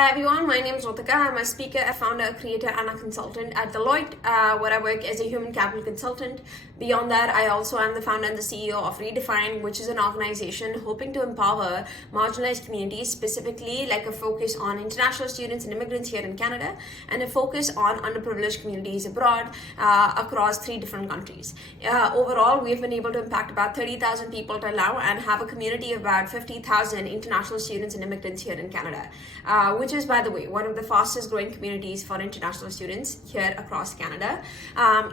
Hi everyone, my name is Ritika. I'm a speaker, a founder, a creator, and a consultant at Deloitte, where I work as a human capital consultant. Beyond that, I also am the founder and the CEO of Redefine, which is an organization hoping to empower marginalized communities, specifically like a focus on international students and immigrants here in Canada, and a focus on underprivileged communities abroad across 3 different countries. Overall, we've been able to impact about 30,000 people till now and have a community of about 50,000 international students and immigrants here in Canada, which is, by the way, one of the fastest growing communities for international students here across Canada.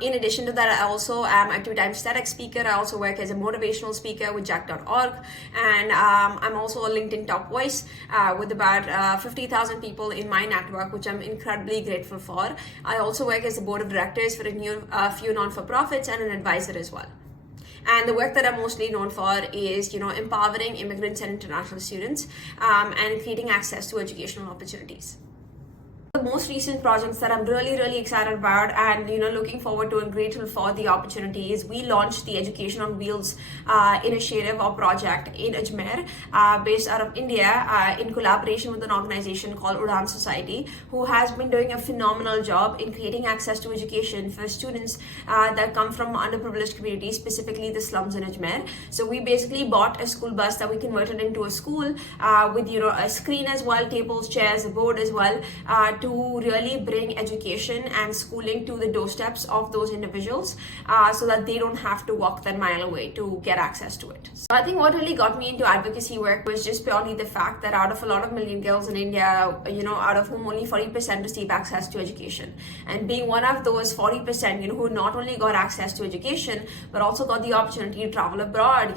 In addition to that, I also am a 2-time TEDx speaker. I also work as a motivational speaker with Jack.org, and I'm also a LinkedIn top voice with about 50,000 people in my network, which I'm incredibly grateful for. I also work as a board of directors for a few non-for-profits and an advisor as well. And the work that I'm mostly known for is, empowering immigrants and international students and creating access to educational opportunities. The most recent projects that I'm really excited about and looking forward to and grateful for the opportunity is we launched the Education on Wheels initiative or project in Ajmer, based out of India, in collaboration with an organization called Udaan Society, who has been doing a phenomenal job in creating access to education for students that come from underprivileged communities, specifically the slums in Ajmer. So we basically bought a school bus that we converted into a school with a screen as well, tables, chairs, a board as well, to really bring education and schooling to the doorsteps of those individuals so that they don't have to walk that mile away to get access to it. So I think what really got me into advocacy work was just purely the fact that out of a lot of million girls in India, out of whom only 40% receive access to education, and being one of those 40%, who not only got access to education, but also got the opportunity to travel abroad,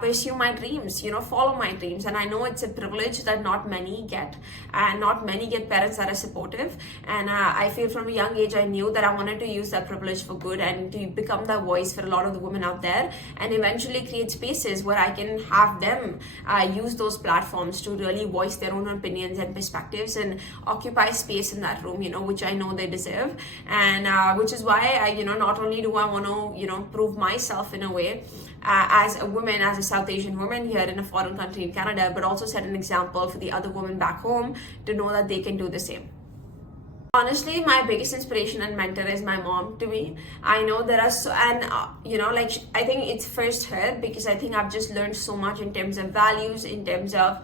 pursue my dreams, follow my dreams. And I know it's a privilege that not many get, and not many get parents that are supportive. And I feel from a young age I knew that I wanted to use that privilege for good and to become that voice for a lot of the women out there, and eventually create spaces where I can have them use those platforms to really voice their own opinions and perspectives and occupy space in that room, which I know they deserve. And which is why I not only do I want to prove myself in a way as a woman, as a South Asian woman here in a foreign country in Canada, but also set an example for the other women back home to know that they can do the same. Honestly, my biggest inspiration and mentor is my mom to me. I know there are I think it's first her, because I think I've just learned so much in terms of values, in terms of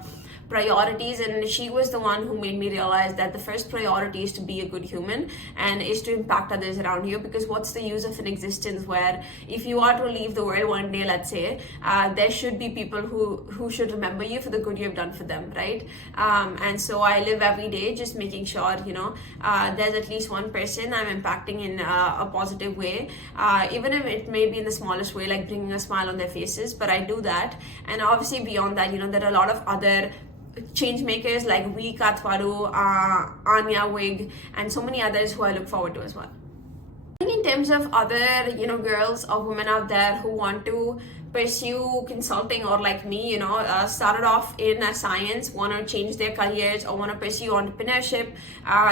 priorities, and she was the one who made me realize that the first priority is to be a good human and is to impact others around you. Because what's the use of an existence where if you are to leave the world one day, let's say, there should be people who should remember you for the good you've done for them, right? And so I live every day just making sure there's at least one person I'm impacting in a positive way, even if it may be in the smallest way, like bringing a smile on their faces, but I do that. And obviously beyond that, there are a lot of other change makers like V Katwaru, Anya Wig, and so many others who I look forward to as well. I think in terms of other girls or women out there who want to pursue consulting, or like me, started off in science, want to change their careers or want to pursue entrepreneurship,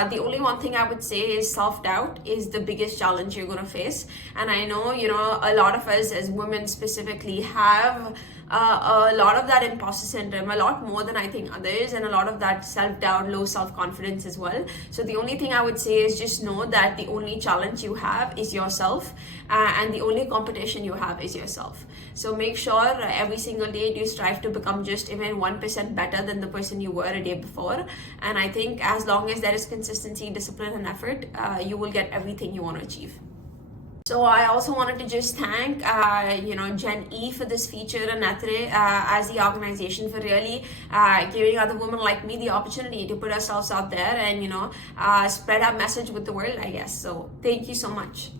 the only one thing I would say is self-doubt is the biggest challenge you're going to face. And I know a lot of us as women specifically have a lot of that imposter syndrome, a lot more than I think others, and a lot of that self-doubt, low self-confidence as well. So the only thing I would say is just know that the only challenge you have is yourself, and the only competition you have is yourself. So make sure every single day you strive to become just even 1% better than the person you were a day before. And I think as long as there is consistency, discipline, and effort, you will get everything you want to achieve. So I also wanted to just thank, Gen E for this feature, and Etre as the organization for really giving other women like me the opportunity to put ourselves out there and, spread our message with the world, I guess. So thank you so much.